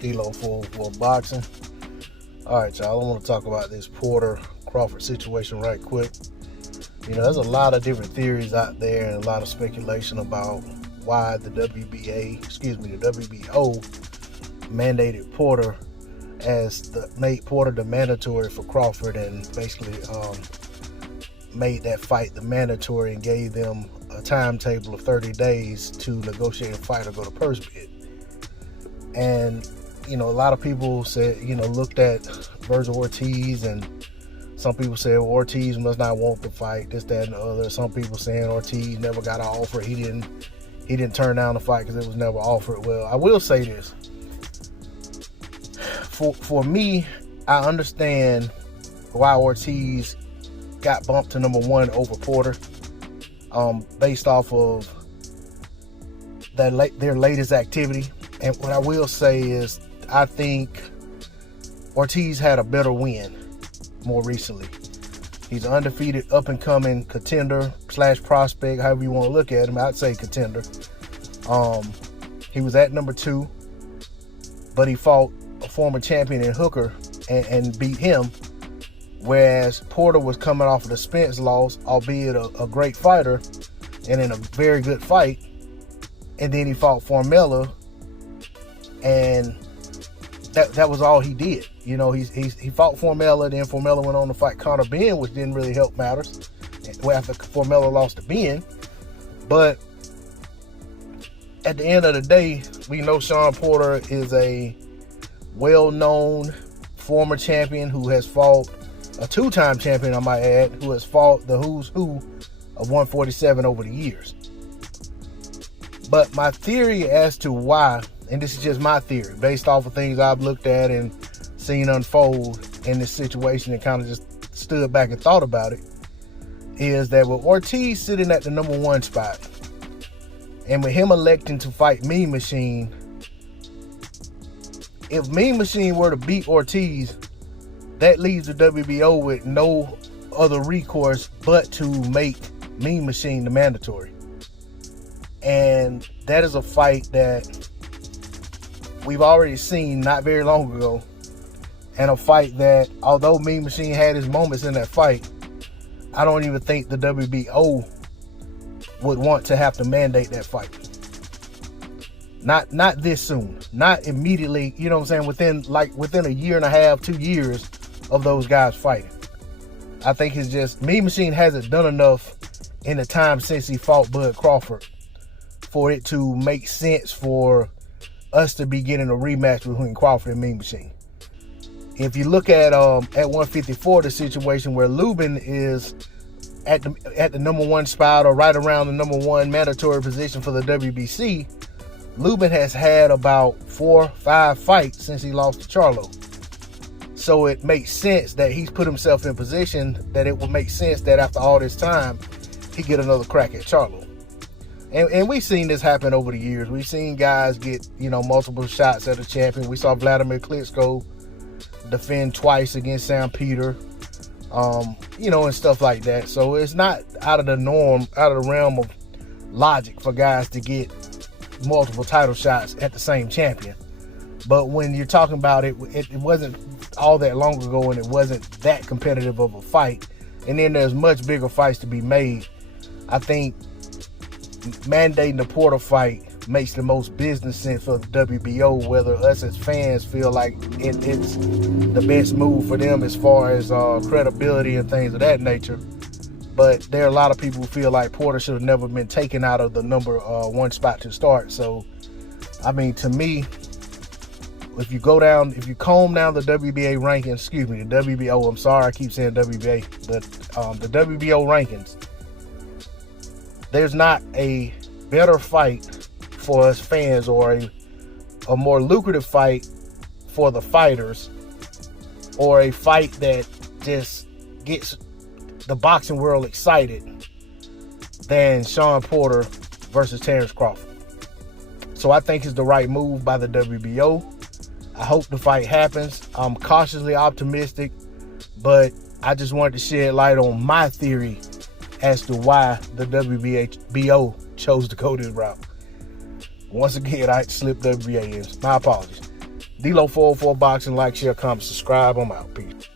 D'Lo for boxing. All right, y'all. I want to talk about this Porter-Crawford situation right quick. You know, there's a lot of different theories out there and a lot of speculation about why the WBO mandated Porter made Porter the mandatory for Crawford, and basically made that fight the mandatory and gave them a timetable of 30 days to negotiate a fight or go to purse bid. And you know, a lot of people said, you know, looked at Virgil Ortiz, and some people said, well, Ortiz must not want the fight, this, that, and the other. Some people saying Ortiz never got an offer. He didn't turn down the fight because it was never offered. Well, I will say this. For me, I understand why Ortiz got bumped to number one over Porter, based off of their latest activity. And what I will say is, I think Ortiz had a better win more recently. He's an undefeated up-and-coming contender / prospect, however you want to look at him. I'd say contender. He was at number 2, but he fought a former champion in Hooker and beat him, whereas Porter was coming off of the Spence loss, albeit a great fighter and in a very good fight, and then he fought Formella, and that was all he did. You know, he fought Formella, then Formella went on to fight Conor Benn, which didn't really help matters after Formella lost to Benn. But at the end of the day, we know Shawn Porter is a well-known former champion who has fought a 2-time champion, I might add, who has fought the who's who of 147 over the years. But my theory as to why, and this is just my theory based off of things I've looked at and seen unfold in this situation and kind of just stood back and thought about it, is that with Ortiz sitting at the number 1 spot and with him electing to fight Mean Machine, if Mean Machine were to beat Ortiz, that leaves the WBO with no other recourse but to make Mean Machine the mandatory. And that is a fight that we've already seen not very long ago, and a fight that, although Mean Machine had his moments in that fight, I don't even think the WBO would want to have to mandate that fight. Not this soon, not immediately, you know what I'm saying, within a year and a half, 2 years of those guys fighting. I think it's just, Mean Machine hasn't done enough in the time since he fought Bud Crawford for it to make sense for us to be getting a rematch between Crawford and Mean Machine. If you look at 154, the situation where Lubin is at the number 1 spot, or right around the number 1 mandatory position for the WBC, Lubin has had about 4 or 5 fights since he lost to Charlo. So it makes sense that he's put himself in position that it would make sense that after all this time, he get another crack at Charlo. And we've seen this happen over the years. We've seen guys get, you know, multiple shots at a champion. We saw Vladimir Klitschko defend twice against Sam Peter, you know, and stuff like that. So it's not out of the norm, out of the realm of logic for guys to get multiple title shots at the same champion. But when you're talking about it, it wasn't all that long ago, and it wasn't that competitive of a fight. And then there's much bigger fights to be made. I think mandating the Porter fight makes the most business sense for the WBO, whether us as fans feel like it's the best move for them as far as credibility and things of that nature. But there are a lot of people who feel like Porter should have never been taken out of the number 1 spot to start. So, I mean, to me, if you comb down the WBA rankings, the WBO, I'm sorry, I keep saying WBA, but the WBO rankings, there's not a better fight for us fans, or a more lucrative fight for the fighters, or a fight that just gets the boxing world excited than Shawn Porter versus Terrence Crawford. So I think it's the right move by the WBO. I hope the fight happens. I'm cautiously optimistic, but I just wanted to shed light on my theory as to why the WBO chose to go this route. Once again, I slipped WBA in. My apologies. D-Lo 404 Boxing. Like, share, comment, subscribe. I'm out. Peace.